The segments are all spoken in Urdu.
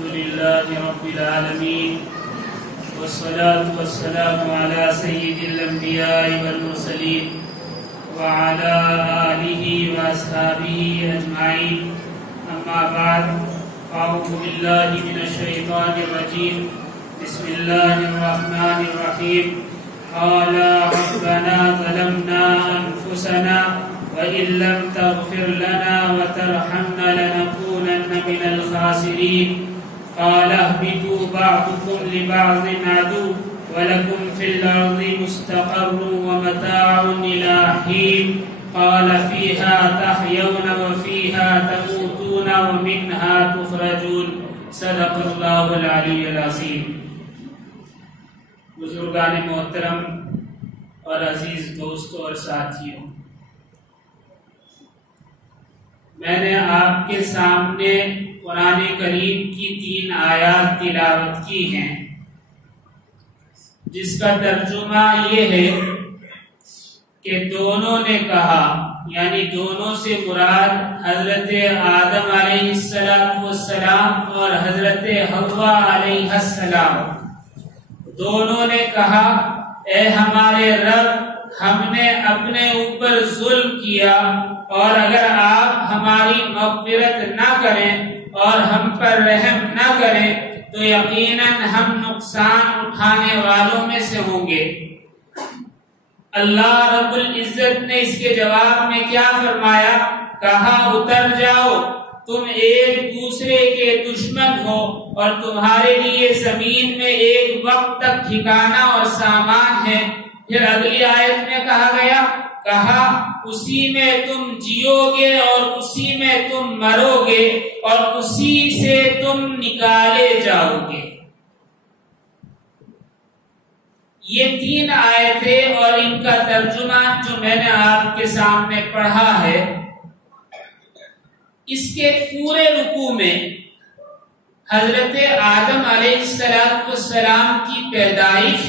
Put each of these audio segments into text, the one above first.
الحمد لله رب العالمين والصلاة والسلام على سيد الأنبياء والمرسلين وعلى آله وأصحابه أجمعين أما بعد أعوذ بالله من الشيطان الرجيم بسم الله الرحمن الرحيم قال ربنا ظلمنا أنفسنا وإن لم تغفر لنا وترحمنا لنكونن من الخاسرين قال اهبطوا بعضكم لبعض عدو ولكم في الأرض مستقر ومتاع إلى حين قال فيها تحيون وفيها تموتون ومنها تخرجون صدق اللہ العلی العظیم۔ بزرگان محترم اور عزیز دوستوں اور ساتھیوں، میں نے آپ کے سامنے قرآن کریم کی 3 آیات تلاوت کی ہیں، جس کا ترجمہ یہ ہے کہ دونوں نے کہا، یعنی دونوں سے مراد حضرت آدم علیہ السلام اور حضرت حوا علیہ السلام، دونوں نے کہا اے ہمارے رب، ہم نے اپنے اوپر ظلم کیا، اور اگر آپ ہماری مغفرت نہ کریں اور ہم پر رحم نہ کریں تو یقیناً ہم نقصان اٹھانے والوں میں سے ہوں گے۔ اللہ رب العزت نے اس کے جواب میں کیا فرمایا؟ کہا اتر جاؤ، تم ایک دوسرے کے دشمن ہو اور تمہارے لیے زمین میں ایک وقت تک ٹھکانہ اور سامان ہے۔ پھر اگلی آیت میں کہا گیا، کہا اسی میں تم جیو گے اور اسی میں تم مرو گے اور اسی سے تم نکالے جاؤ گے۔ یہ 3 آیتیں اور ان کا ترجمہ جو میں نے آپ کے سامنے پڑھا ہے، اس کے پورے رکوع میں حضرت آدم علیہ السلام کی پیدائش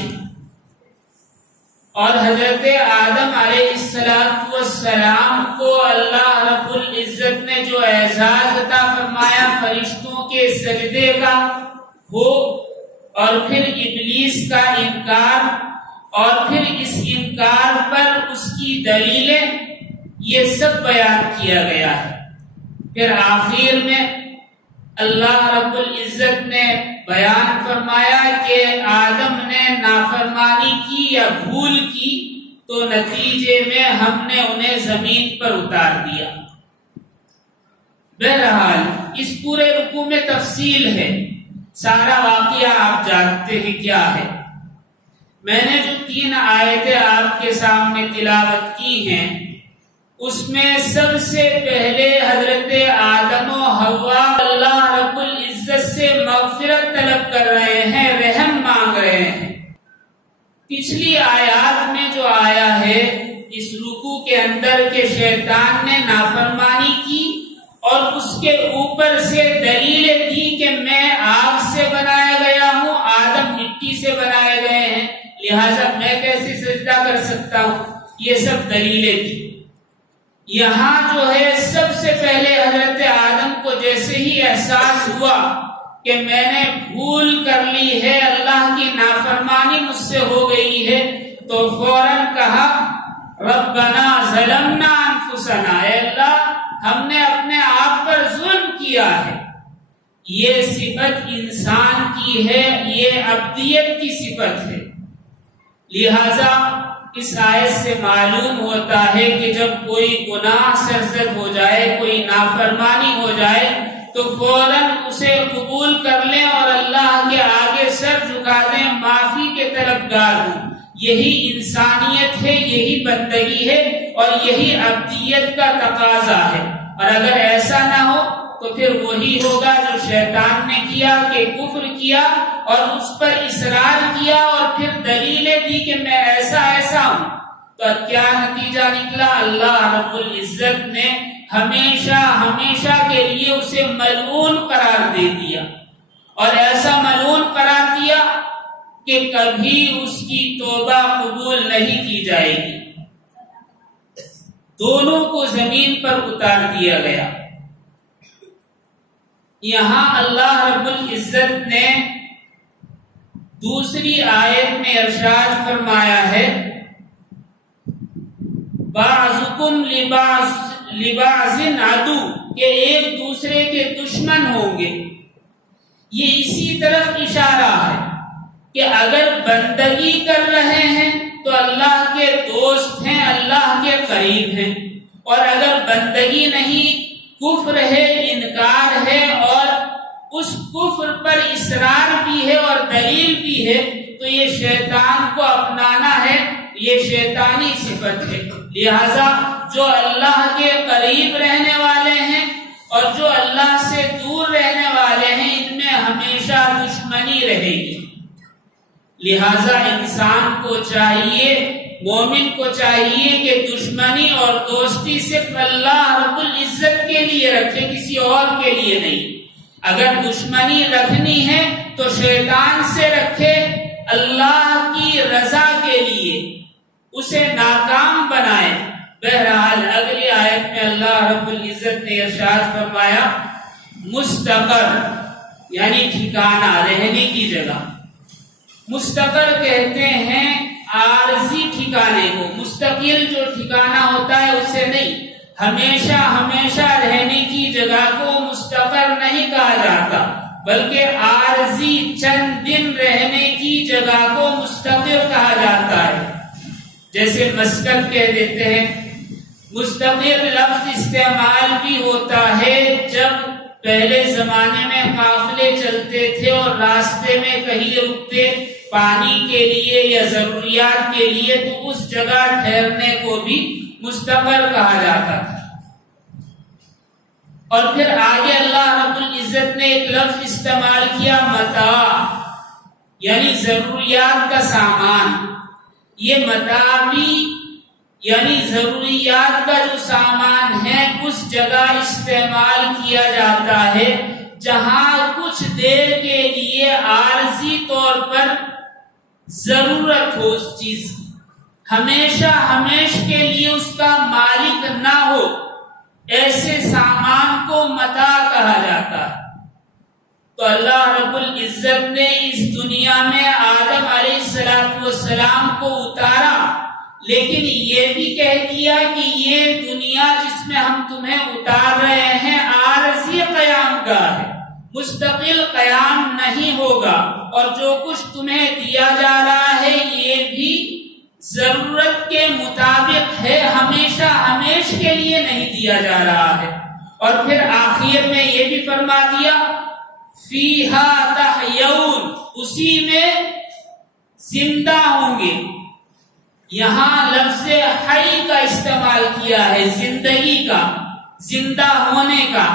اور حضرت آدم علیہ السلام کو اللہ رب العزت نے جو اعزاز عطا فرمایا فرشتوں کے سجدے کا، وہ اور پھر ابلیس کا انکار اور پھر اس انکار پر اس کی دلیلیں، یہ سب بیان کیا گیا ہے۔ پھر آخر میں اللہ رب العزت نے بیان فرمایا کہ آدم نے نافرمانی کی یا بھول کی تو نتیجے میں ہم نے انہیں زمین پر اتار دیا۔ بہرحال اس پورے رکوع میں تفصیل ہے، سارا واقعہ آپ جانتے ہیں کیا ہے۔ میں نے جو 3 آیتیں آپ کے سامنے تلاوت کی ہیں، اس میں سب سے پہلے حضرت آدم و حوا اللہ رب العزت سے مغفرت طلب کر رہے ہیں، رحم مانگ رہے ہیں۔ پچھلی آیات میں جو آیا ہے اس رکوع کے اندر کہ شیطان نے نافرمانی کی اور اس کے اوپر سے دلیلیں دی کہ میں آگ سے بنایا گیا ہوں، آدم مٹی سے بنائے گئے ہیں، لہذا میں کیسے سجدہ کر سکتا ہوں، یہ سب دلیلیں دی۔ یہاں جو ہے سب سے پہلے حضرت آدم کو جیسے ہی احساس ہوا کہ میں نے بھول کر لی ہے، اللہ کی نافرمانی مجھ سے ہو گئی ہے، تو فوراً کہا ربنا ظلمنا انفسنا، اے اللہ ہم نے اپنے آپ پر ظلم کیا ہے۔ یہ صفت انسان کی ہے، یہ عبدیت کی صفت ہے۔ لہذا اس آیت سے معلوم ہوتا ہے کہ جب کوئی گناہ سرزد ہو جائے، کوئی نافرمانی ہو جائے تو فوراً اسے قبول کر لیں اور اللہ کے آگے سر جھکا دیں، معافی کے طلبگار ہوں۔ یہی انسانیت ہے، یہی بندگی ہے اور یہی عبدیت کا تقاضا ہے۔ اور اگر ایسا نہ ہو تو پھر وہی ہوگا جو شیطان نے کیا کہ کفر کیا اور اس پر اصرار کیا اور پھر دلیلیں دی کہ میں ایسا ہوں، تو کیا نتیجہ نکلا؟ اللہ رب العزت نے ہمیشہ کے لیے اسے ملعون قرار دے دیا، اور ایسا ملعون قرار دیا کہ کبھی اس کی توبہ قبول نہیں کی جائے گی۔ دونوں کو زمین پر اتار دیا گیا۔ یہاں اللہ رب العزت نے دوسری آیت میں ارشاد فرمایا ہے بعضکم لبعض عدو، کہ ایک دوسرے کے دشمن ہوں گے۔ یہ اسی طرف اشارہ ہے کہ اگر بندگی کر رہے ہیں تو اللہ کے دوست ہیں، اللہ کے قریب ہیں، اور اگر بندگی نہیں، کفر ہے، انکار ہے اور اس کفر پر اصرار بھی ہے اور دلیل بھی ہے، تو یہ شیطان کو اپنانا ہے، یہ شیطانی صفت ہے۔ لہذا جو اللہ کے قریب رہنے والے ہیں اور جو اللہ سے دور رہنے والے ہیں، ان میں ہمیشہ دشمنی رہے گی۔ لہذا انسان کو چاہیے، مومن کو چاہیے کہ دشمنی اور دوستی صرف اللہ رب العزت کے لیے رکھے، کسی اور کے لیے نہیں۔ اگر دشمنی رکھنی ہے تو شیطان سے رکھے، اللہ کی رضا کے لیے اسے ناکام بنائے۔ بہرحال اگلی آیت میں اللہ رب العزت نے ارشاد فرمایا مستقر، یعنی ٹھکانہ، رہنے کی جگہ۔ مستقر کہتے ہیں عارضی ٹھکانے کو، مستقل جو ٹھکانہ ہوتا ہے اسے نہیں۔ ہمیشہ ہمیشہ رہنے کی جگہ کو مستقر نہیں کہا جاتا، بلکہ عارضی چند دن رہنے کی جگہ کو مستقر کہا جاتا ہے۔ جیسے مسکن کہہ دیتے ہیں۔ مستقر لفظ استعمال بھی ہوتا ہے جب پہلے زمانے میں قافلے چلتے تھے اور راستے میں کہیں رکتے پانی کے لیے یا ضروریات کے لیے، تو اس جگہ ٹھہرنے کو بھی مستقر کہا جاتا تھا۔ اور پھر آگے اللہ رب العزت نے ایک لفظ استعمال کیا متاع، یعنی ضروریات کا سامان۔ یہ متاع بھی یعنی ضروریات کا جو سامان ہے اس جگہ استعمال کیا جاتا ہے جہاں کچھ دیر کے لیے عارضی طور پر ضرورت ہو اس چیز کی، ہمیشہ ہمیشہ کے لیے اس کا مالک نہ ہو، ایسے سامان کو متاع کہا جاتا ہے۔ تو اللہ رب العزت نے اس دنیا میں آدم علیہ السلام کو اتارا، لیکن یہ بھی کہہ دیا کہ یہ دنیا جس میں ہم تمہیں اتار رہے ہیں عارضی قیام گاہ ہے، مستقل قیام نہیں ہوگا، اور جو کچھ تمہیں دیا جا رہا ہے یہ بھی ضرورت کے مطابق ہے، ہمیشہ ہمیشہ کے لیے نہیں دیا جا رہا ہے۔ اور پھر آخر میں یہ بھی فرما دیا فیہا تحیون، اسی میں زندہ ہوں گے۔ یہاں لفظ حی کا استعمال کیا ہے، زندگی کا، زندہ ہونے کا،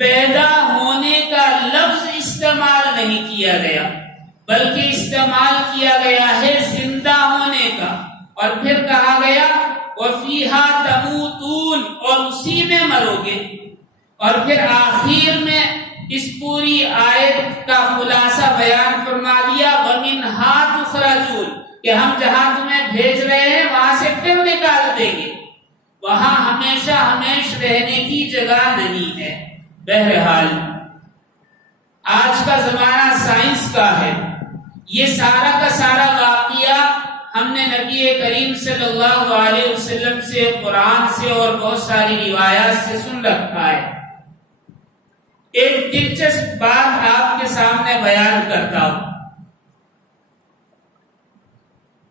پیدا ہونے کا لفظ استعمال نہیں کیا گیا، بلکہ استعمال کیا گیا ہے زندہ ہونے کا۔ اور پھر کہا گیا وَفِيهَا تَمُوتُونَ، اور اسی میں مرو گے۔ اور پھر آخر میں اس پوری آیت کا خلاصہ بیان فرما دیا وَمِنْهَا تُخْرَجُونَ، کہ ہم جہاں تمہیں بھیج رہے ہیں وہاں سے پھر نکال دیں گے، وہاں ہمیشہ ہمیشہ رہنے کی جگہ نہیں ہے۔ بہرحال آج کا زمانہ سائنس کا ہے، یہ سارا کا سارا واقعہ ہم نے نبی کریم صلی اللہ علیہ وسلم سے، قرآن سے اور بہت ساری روایات سے سن رکھا ہے۔ ایک دلچسپ بات آپ کے سامنے بیان کرتا ہوں۔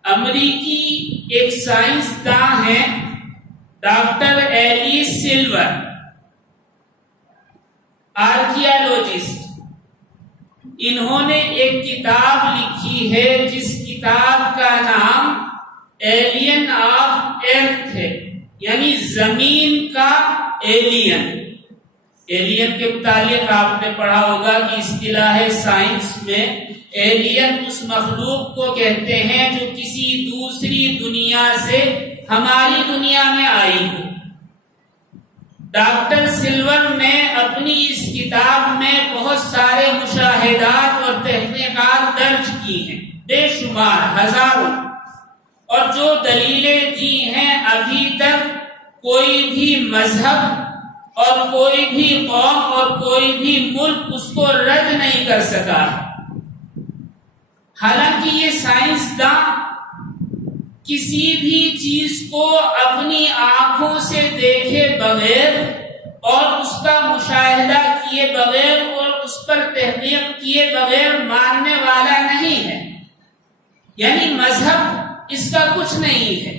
امریکی ایک سائنسداں ہیں ڈاکٹر ایلیس سلور، آرکیالوجسٹ۔ انہوں نے ایک کتاب لکھی ہے جس کتاب کا نام ایلین آف ارتھ ہے، یعنی زمین کا ایلین۔ ایلین کے متعلق آپ نے پڑھا ہوگا کہ اصطلاح سائنس میں ایلین اس مخلوق کو کہتے ہیں جو کسی دوسری دنیا سے ہماری دنیا میں آئی ہو۔ ڈاکٹر سلور نے اپنی اس کتاب میں بہت سارے مشاہدات اور تحقیقات درج کی ہیں، بے شمار، ہزاروں، اور جو دلیلیں دی ہیں ابھی تک کوئی بھی مذہب اور کوئی بھی قوم اور کوئی بھی ملک اس کو رد نہیں کر سکا. حالانکہ یہ سائنسداں کسی بھی چیز کو اپنی آنکھوں سے دیکھے بغیر اور اس کا مشاہدہ کیے بغیر اور اس پر تحقیق کیے بغیر ماننے والا نہیں ہے. یعنی مذہب اس کا کچھ نہیں ہے،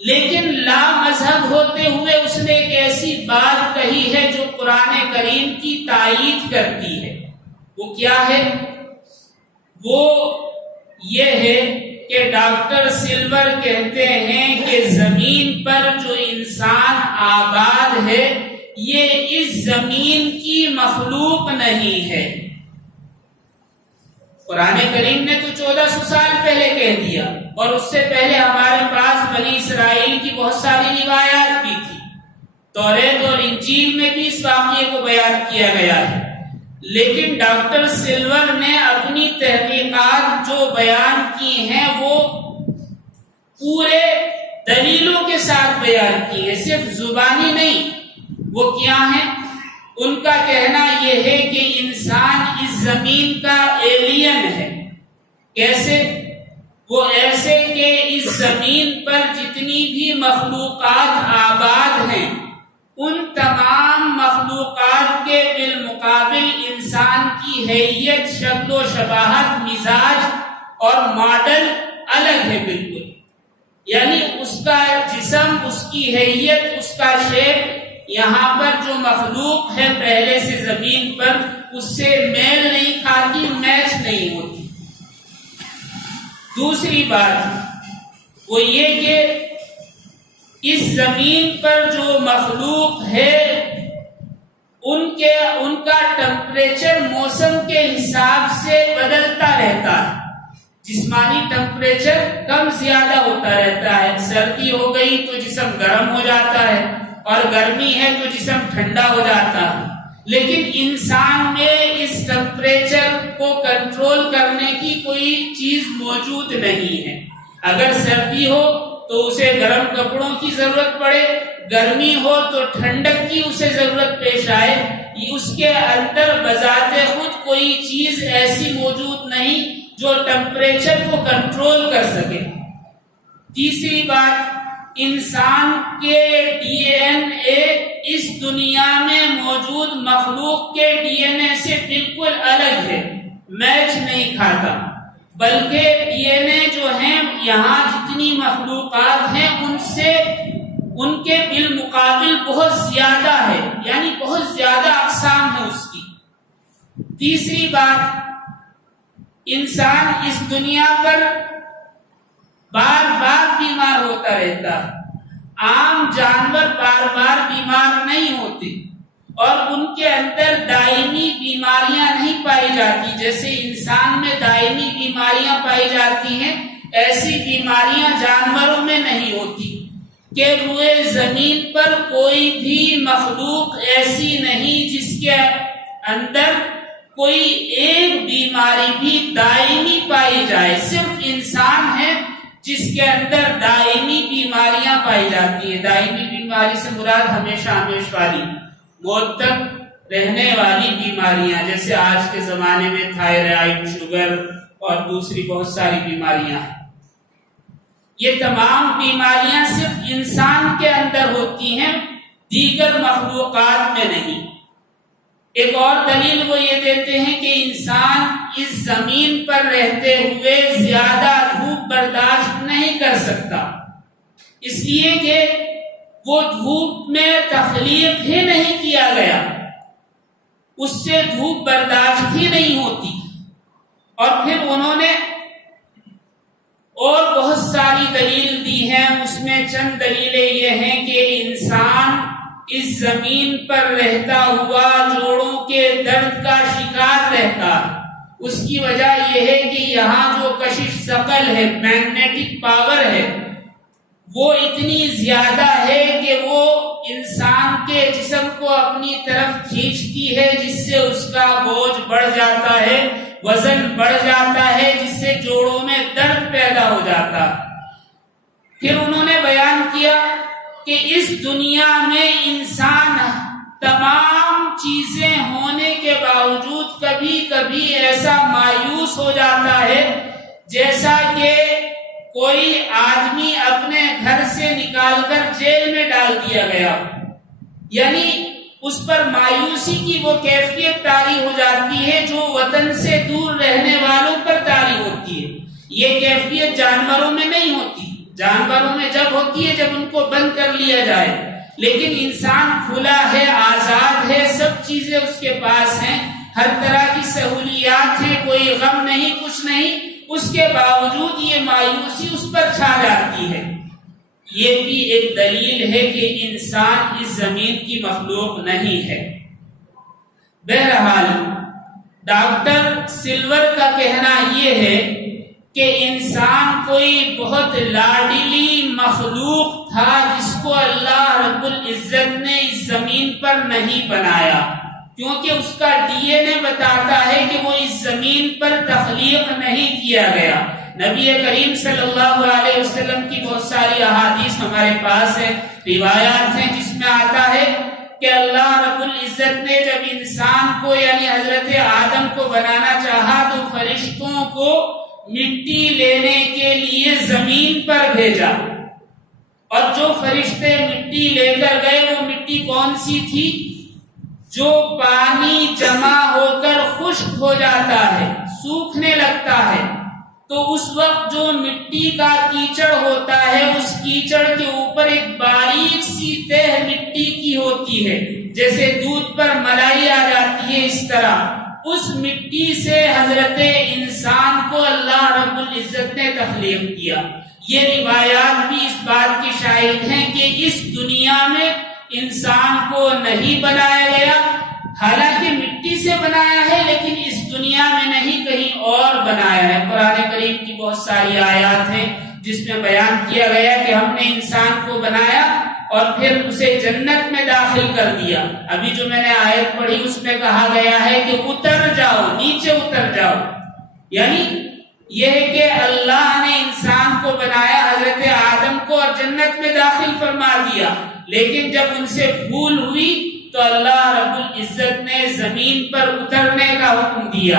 لیکن لا مذہب ہوتے ہوئے اس نے ایک ایسی بات کہی ہے جو قرآن کریم کی تائید کرتی ہے. وہ کیا ہے؟ وہ یہ ہے کہ ڈاکٹر سلور کہتے ہیں کہ زمین پر جو انسان آباد ہے یہ اس زمین کی مخلوق نہیں ہے. قرآن کریم نے تو 1400 سال پہلے کہہ دیا، اور اس سے پہلے ہمارے پاس بنی اسرائیل کی بہت ساری روایات بھی تھی. توریت اور انجیل میں بھی اس واقعے کو بیان کیا گیا ہے. لیکن ڈاکٹر سلور نے اپنی تحقیقات جو بیان کی ہیں وہ پورے دلیلوں کے ساتھ بیان کی ہے، صرف زبانی نہیں. وہ کیا ہیں؟ ان کا کہنا یہ ہے کہ انسان اس زمین کا ایلین ہے. کیسے؟ وہ ایسے کہ اس زمین پر جتنی بھی مخلوقات آباد ہیں ان تمام مخلوقات کے بالمقابل انسان کی حیثیت، شکل و شباہت، مزاج اور ماڈل الگ ہے بالکل. یعنی اس کا جسم، اس کی حیثیت، اس کا شیپ یہاں پر جو مخلوق ہے پہلے سے زمین پر اس سے میل نہیں کھاتی، میچ نہیں ہوتی. دوسری بات وہ یہ کہ اس زمین پر جو مخلوق ہے ان کا ٹمپریچر موسم کے حساب سے بدلتا رہتا ہے. جسمانی ٹمپریچر کم زیادہ ہوتا رہتا ہے. سردی ہو گئی تو جسم گرم ہو جاتا ہے، اور گرمی ہے تو جسم ٹھنڈا ہو جاتا ہے. لیکن انسان میں اس ٹمپریچر کو کنٹرول کرنے کی کوئی چیز موجود نہیں ہے. اگر سردی ہو تو اسے گرم کپڑوں کی ضرورت پڑے، گرمی ہو تو ٹھنڈک کی اسے ضرورت پیش آئے. اس کے اندر بذات خود کوئی چیز ایسی موجود نہیں جو ٹمپریچر کو کنٹرول کر سکے. تیسری بات، انسان کے ڈی این اے اس دنیا میں موجود مخلوق کے ڈی این اے سے بالکل الگ ہے، میچ نہیں کھاتا. بلکہ ڈی این اے جو ہیں یہاں جتنی مخلوقات ہیں ان سے ان کے بالمقابل بہت زیادہ ہے، یعنی بہت زیادہ اقسام ہے اس کی. تیسری بات، انسان اس دنیا پر بار بار بیمار ہوتا رہتا ہے. عام جانور بار بار بیمار نہیں ہوتے اور ان کے اندر دائمی بیماریاں نہیں پائی جاتی. جیسے انسان میں دائمی بیماریاں پائی جاتی ہیں ایسی بیماریاں جانوروں میں نہیں ہوتی. کہ روئے زمین پر کوئی بھی مخلوق ایسی نہیں جس کے اندر کوئی ایک بیماری بھی دائمی پائی جائے. صرف انسان ہے جس کے اندر دائمی بیماریاں پائی جاتی ہیں. دائمی بیماری سے مراد ہمیشہ ہمیشہ والی، موت تک رہنے والی بیماریاں، جیسے آج کے زمانے میں تھائرائیڈ، شوگر اور دوسری بہت ساری بیماریاں. یہ تمام بیماریاں صرف انسان کے اندر ہوتی ہیں، دیگر مخلوقات میں نہیں. ایک اور دلیل وہ یہ دیتے ہیں کہ انسان اس زمین پر رہتے ہوئے زیادہ دھوپ برداشت نہیں کر سکتا، اس لیے کہ وہ دھوپ میں تخلیق ہی نہیں کیا گیا، اس سے دھوپ برداشت ہی نہیں ہوتی. اور پھر انہوں نے اور بہت ساری دلیل دی ہیں. اس میں چند دلیلیں یہ ہیں کہ انسان اس زمین پر رہتا ہوا جوڑوں کے درد کا شکار رہتا. اس کی وجہ یہ ہے کہ یہاں جو کشش ثقل ہے، میگنیٹک پاور ہے، وہ اتنی زیادہ ہے کہ وہ انسان کے جسم کو اپنی طرف کھینچتی ہے، جس سے اس کا بوجھ بڑھ جاتا ہے، وزن بڑھ جاتا ہے، جس سے جوڑوں میں درد پیدا ہو جاتا. پھر انہوں نے بیان کیا کہ اس دنیا میں انسان تمام چیزیں ہونے کے باوجود کبھی کبھی ایسا مایوس ہو جاتا ہے جیسا کہ کوئی آدمی اپنے گھر سے نکال کر جیل میں ڈال دیا گیا، یعنی اس پر مایوسی کی وہ کیفیت طاری ہو جاتی ہے جو وطن سے دور رہنے والوں پر طاری ہوتی ہے۔ یہ کیفیت جانوروں میں نہیں ہوتی، جانوروں میں جب ہوتی ہے جب ان کو بند کر لیا جائے، لیکن انسان کھلا ہے، آزاد ہے، سب چیزیں اس کے پاس ہیں، ہر طرح کی سہولیات ہیں، کوئی غم نہیں، کچھ نہیں، اس کے باوجود یہ مایوسی اس پر چھا جاتی ہے۔ یہ بھی ایک دلیل ہے کہ انسان اس زمین کی مخلوق نہیں ہے۔ بہرحال ڈاکٹر سلور کا کہنا یہ ہے کہ انسان کوئی بہت لاڈلی مخلوق تھا جس کو اللہ رب العزت نے اس زمین پر نہیں بنایا، کیونکہ اس کا ڈی این اے بتاتا ہے کہ وہ اس زمین پر تخلیق نہیں کیا گیا۔ نبی کریم صلی اللہ علیہ وسلم کی بہت ساری احادیث ہمارے پاس ہیں، روایات ہیں، جس میں آتا ہے کہ اللہ رب العزت نے جب انسان کو یعنی حضرت آدم کو بنانا چاہا تو فرشتوں کو مٹی لینے کے لیے زمین پر بھیجا، اور جو فرشتے مٹی لے کر گئے وہ مٹی کون سی تھی؟ جو پانی جمع ہو کر خشک ہو جاتا ہے، سوکھنے لگتا ہے، تو اس وقت جو مٹی کا کیچڑ ہوتا ہے اس کیچڑ کے اوپر ایک باریک سی تہ مٹی کی ہوتی ہے، جیسے دودھ پر ملائی آ جاتی ہے، اس طرح اس مٹی سے حضرت انسان کو اللہ رب العزت نے تخلیق کیا۔ یہ روایات بھی اس بات کی شاہد ہیں کہ اس دنیا میں انسان کو نہیں بنایا گیا، حالانکہ مٹی سے بنایا ہے لیکن اس دنیا میں نہیں، کہیں اور بنایا ہے۔ قرآن کریم کی بہت ساری آیات ہیں جس میں بیان کیا گیا کہ ہم نے انسان کو بنایا اور پھر اسے جنت میں داخل کر دیا۔ ابھی جو میں نے آیت پڑھی اس میں کہا گیا ہے کہ اتر جاؤ، نیچے اتر جاؤ، یعنی یہ ہے کہ اللہ نے انسان کو بنایا، حضرت آدم کو، اور جنت میں داخل فرما دیا، لیکن جب ان سے بھول ہوئی تو اللہ رب العزت نے زمین پر اترنے کا حکم دیا۔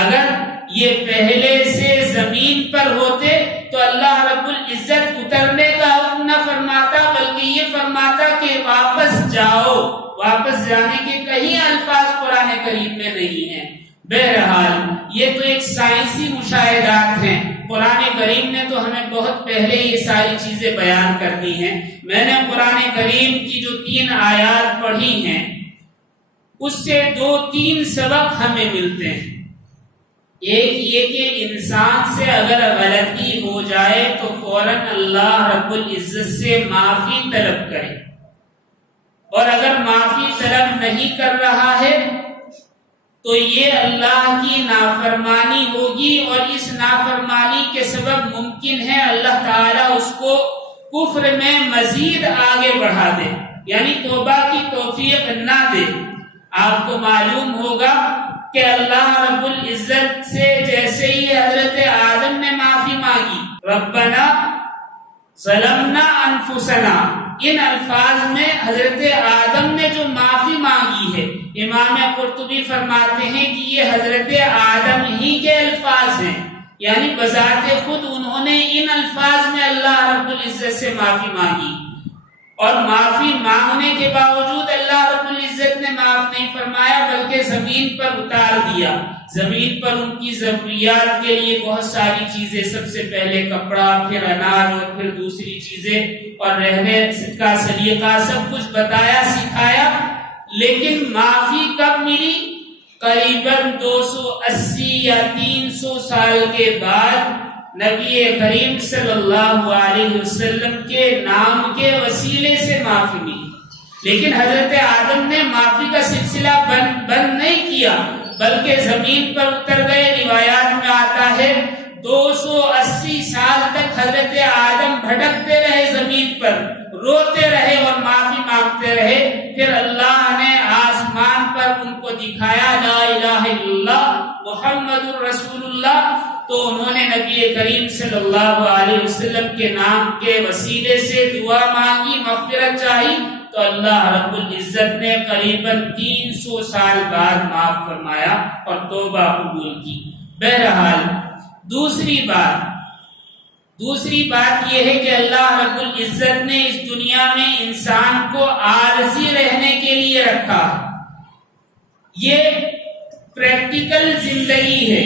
اگر یہ پہلے سے زمین پر ہوتے تو اللہ رب العزت اترنے کا حکم نہ فرماتا، بلکہ یہ فرماتا کہ واپس جاؤ۔ واپس جانے کے کئی الفاظ قرآن کریم میں نہیں ہیں۔ بہرحال یہ تو ایک سائنسی مشاہدات ہیں، قرآن کریم نے تو ہمیں بہت پہلے یہ ساری چیزیں بیان کر دی ہیں۔ میں نے قرآن کریم کی جو 3 آیات پڑھی ہیں اس سے 2-3 سبق ہمیں ملتے ہیں۔ ایک یہ کہ انسان سے اگر غلطی ہو جائے تو فوراً اللہ رب العزت سے معافی طلب کرے، اور اگر معافی طلب نہیں کر رہا ہے تو یہ اللہ کی نافرمانی ہوگی، اور اس نافرمانی کے سبب ممکن ہے اللہ تعالیٰ اس کو کفر میں مزید آگے بڑھا دے، یعنی توبہ کی توفیق نہ دے۔ آپ کو معلوم ہوگا کہ اللہ رب العزت سے جیسے ہی حضرت آدم نے معافی مانگی، ربنا ظلمنا انفسنا، ان الفاظ میں حضرت آدم نے جو معافی مانگی ہے، امام قرطبی فرماتے ہیں کہ یہ حضرت آدم ہی کے الفاظ ہیں، یعنی بذات خود انہوں نے ان الفاظ میں اللہ رب العزت سے معافی مانگی، اور معافی مانگنے کے باوجود اللہ رب العزت نے معاف نہیں فرمایا بلکہ زمین پر اتار دیا۔ زمین پر ان کی ضروریات کے لیے بہت ساری چیزیں، سب سے پہلے کپڑا، پھر اناج، اور پھر دوسری چیزیں، اور رہنے کا سلیقہ، سب کچھ بتایا، سکھایا، لیکن معافی کب ملی؟ قریباً 280 یا 300 سال کے بعد نبی کریم صلی اللہ علیہ وسلم کے نام کے وسیلے سے معافی ملی۔ لیکن حضرت آدم نے معافی کا سلسلہ بند نہیں کیا بلکہ زمین پر اتر گئے۔ روایات میں آتا ہے 280 سال تک حضرت آدم بھٹکتے رہے، زمین پر روتے رہے اور معافی مانگتے رہے۔ پھر اللہ نے آسمان پر ان کو دکھایا لا الہ الا اللہ محمد الرسول اللہ، تو انہوں نے نبی کریم صلی اللہ علیہ وسلم کے نام کے وسیلے سے دعا مانگی، مغفرت چاہی، تو اللہ رب العزت نے قریباً 300 سال بعد معاف فرمایا اور توبہ قبول کی۔ بہرحال دوسری بات یہ ہے کہ اللہ رب العزت نے اس دنیا میں انسان کو عارضی رہنے کے لیے رکھا ہے۔ یہ پریکٹیکل زندگی ہے،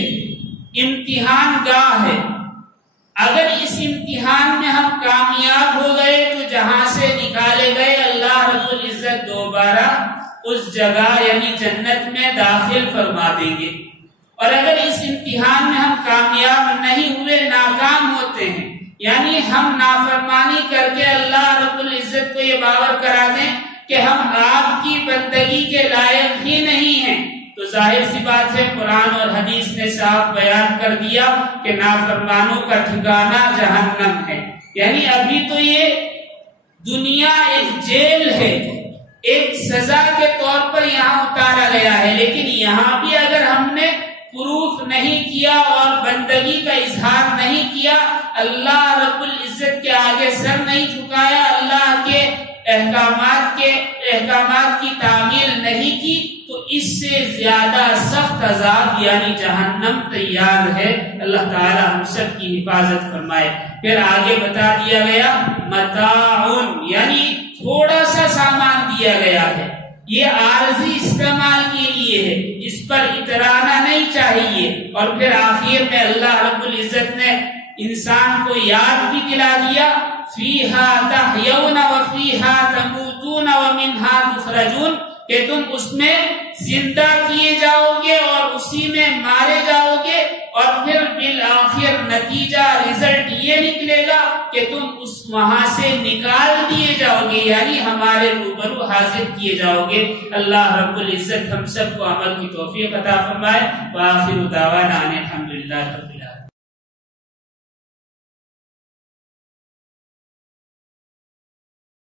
امتحان گاہ ہے۔ اگر اس امتحان میں ہم کامیاب ہو گئے تو جہاں سے نکالے گئے اللہ رب العزت دوبارہ اس جگہ یعنی جنت میں داخل فرما دیں گے، اور اگر اس امتحان میں ہم کامیاب نہیں ہوئے، ناکام ہوتے ہیں، یعنی ہم نافرمانی کر کے اللہ رب العزت کو یہ باور کرا دیں کہ ہم آپ کی بندگی کے لائق ہی نہیں ہیں، تو ظاہر سی بات ہے قرآن اور حدیث نے صاف بیان کر دیا کہ نافرمانوں کا ٹھکانہ جہنم ہے۔ یعنی ابھی تو یہ دنیا ایک جیل ہے، ایک سزا کے طور پر یہاں اتارا گیا ہے، لیکن یہاں بھی اگر ہم نے پروف نہیں کیا اور بندگی کا اظہار نہیں کیا، اللہ رب العزت کے آگے سر نہیں جھکایا، اللہ کے احکامات کی تعمیل نہیں کی، تو اس سے زیادہ سخت عذاب یعنی جہنم تیار ہے۔ اللہ تعالی ہم سب کی حفاظت فرمائے۔ پھر آگے بتا دیا گیا متاعن، یعنی تھوڑا سا سامان دیا گیا ہے، یہ عارضی استعمال کے لیے ہے، اس پر اترانا نہیں چاہیے۔ اور پھر آخر میں اللہ رب العزت نے انسان کو یاد بھی دلا دیا فیہا تحیون وفیہا تموتون ومنہا تخرجون، کہ تم اس میں زندہ کیے جاؤ گے اور اسی میں مارے جاؤ گے، اور پھر بالآخر نتیجہ رزلٹ یہ نکلے گا کہ تم اس وہاں سے نکال دیے جاؤ گے، یعنی ہمارے روبرو حاضر کیے جاؤ گے۔ اللہ رب العزت ہم سب کو عمل کی توفیق عطا فرمائے۔ وآخر دعوانا ان الحمدللہ رب العالمین۔